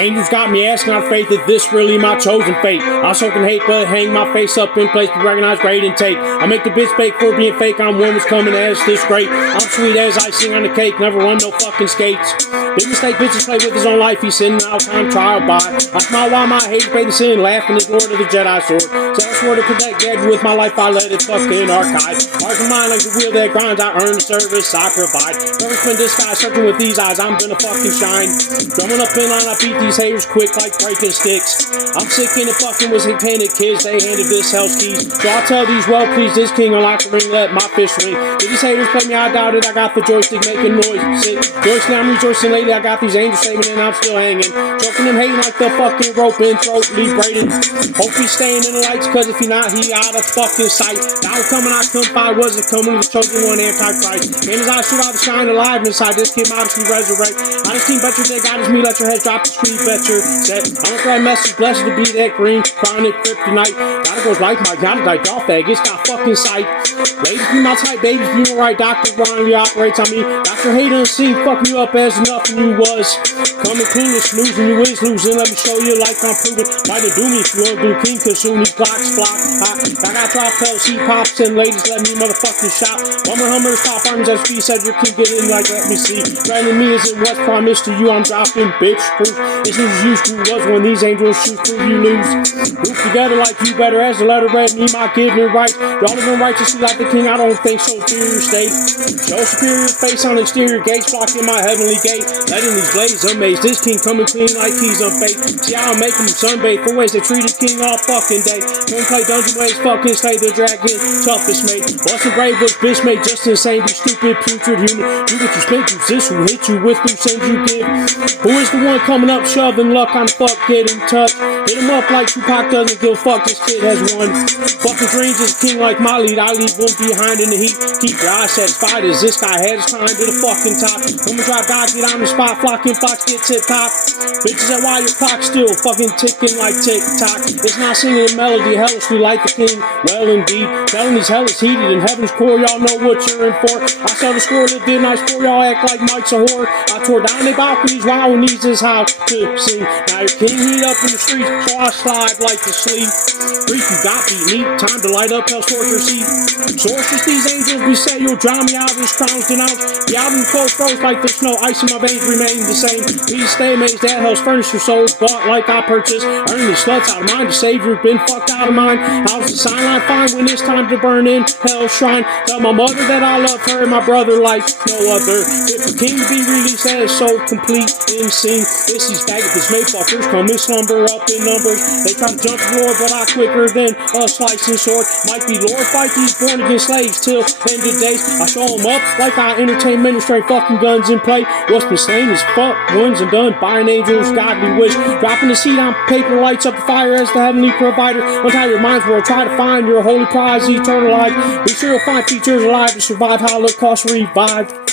Angels got me asking our faith if this really my chosen fate. I soak in hate, but hang my face up in place to recognize grade and take. I make the bitch fake for being fake. I'm one who's coming as this great. I'm sweet as icing on the cake. Never run no fucking skates. Big mistake, bitches play with his own life. He's sitting out time trial by. I smile while my haters pay the sin, laughing as Lord of the Jedi sword. So I swore to protect dead with my life. I let it fucking archive. Heart of mine like the wheel that grinds. I earn the service I provide. Never spend this guy searching with these eyes. I'm gonna fucking shine. Drumming up in line, I beat these haters quick like breaking sticks. I'm sick and it fucking was handed kids. They handed this hell's keys. So I tell these well please this king unlock the ring, let my fish ring. If these haters play me, I doubt it. I got the joystick making noise. Sick. Joystick, I'm rejoicing lately. I got these angels saving and I'm still hanging. Choking them hating like the fucking rope in throat braided. Hope he's staying in the lights, cause if you're not, he out of fucking sight. God coming, I come by, wasn't coming, the chosen one, Antichrist. And as I survive to shine alive inside this kid modestly resurrect. I just keep better than God is me, let your heads drop the street, better set. I'm a right message, blessed to be that green, chronic kryptonite. Gotta goes like my gotta like y'all faggots, got fucking sight. Ladies be my type, babies be alright, Dr. Ron, he operates on me. Dr. Hate unseen, fucking you up as nothing you was. Coming clueless, losing you is losing, let me show you like I'm proving. Might have do me if you want blue king, cause soon these blocks flock hot. I got drop tails, heat pops, and ladies let me motherfucking shop. Bummer hummers, top arms, as we said, you can get in like let me see. Brandon me isn't what's promised to you, I'm dropping bitch proof. It's as used to was when these angels shoot through you lose. Group together like you better as the letter read me my giving right. Y'all living righteously like the king, I don't think so, superior state. Show superior face on exterior gates, blocking my heavenly gate. Letting these blades amaze, this king coming clean like he's unfake. See how I'm making them sunbathe for ways they treat the king all fucking day. Don't play dungeon ways, fucking slay the dragon, toughest mate. Bustin' brave was bitch mate, just insane, be stupid, putrid human. You get your spin through this who hit you with who sends you give. Who is the one coming up shoving luck on the fuck, get in touch. Hit him up like Tupac doesn't give a fuck, this kid has won. Fucking dreams is king like my lead, I leave one behind in the heat. Keep your eyes satisfied as this guy has time to the fucking top. Come and drop God, get on the spot, flocking fox, get tip top. Bitches that why your clock still fucking ticking like tick tock. It's not singing a melody, hellishly like the king. Well indeed, telling these hell is heated in heaven's core, y'all know what you're in for. I sell the score that did nice for y'all act like Mike's a whore. I tore down their balconies, wow, and these is how to sing. Now your king heat up in the streets, so I slide like to sleep. Freak, you got me neat, time to light up hell's torture seat. Sorceress, these angels be say you'll drown me out, this crown's denounced. The album close froze like the snow, ice in my veins remain the same. Please stay amazed that hell's furnished your souls, bought like I purchased. Earning the sluts out of mind, the savior been fucked out of mine. How's the sign I find when it's time to burn in hell's shrine? Tell my mother that I love her and my brother like no other. If the king be released, that is so complete in scene. It's these faggot, this mayfuckers come in slumber up in numbers. They try to jump the Lord, but I quicker than a slicing sword. Might be Lord fight these born again slaves till end of days. I show them up like I entertain ministry, fucking guns in play. What's been slain is fuck, ones and done by an angel's godly wish. Dropping the seed on paper, lights up the fire as the heavenly provider. Untie your minds, world, try to find your holy prize, eternal life. Be sure you'll find features alive to survive Holocaust revived.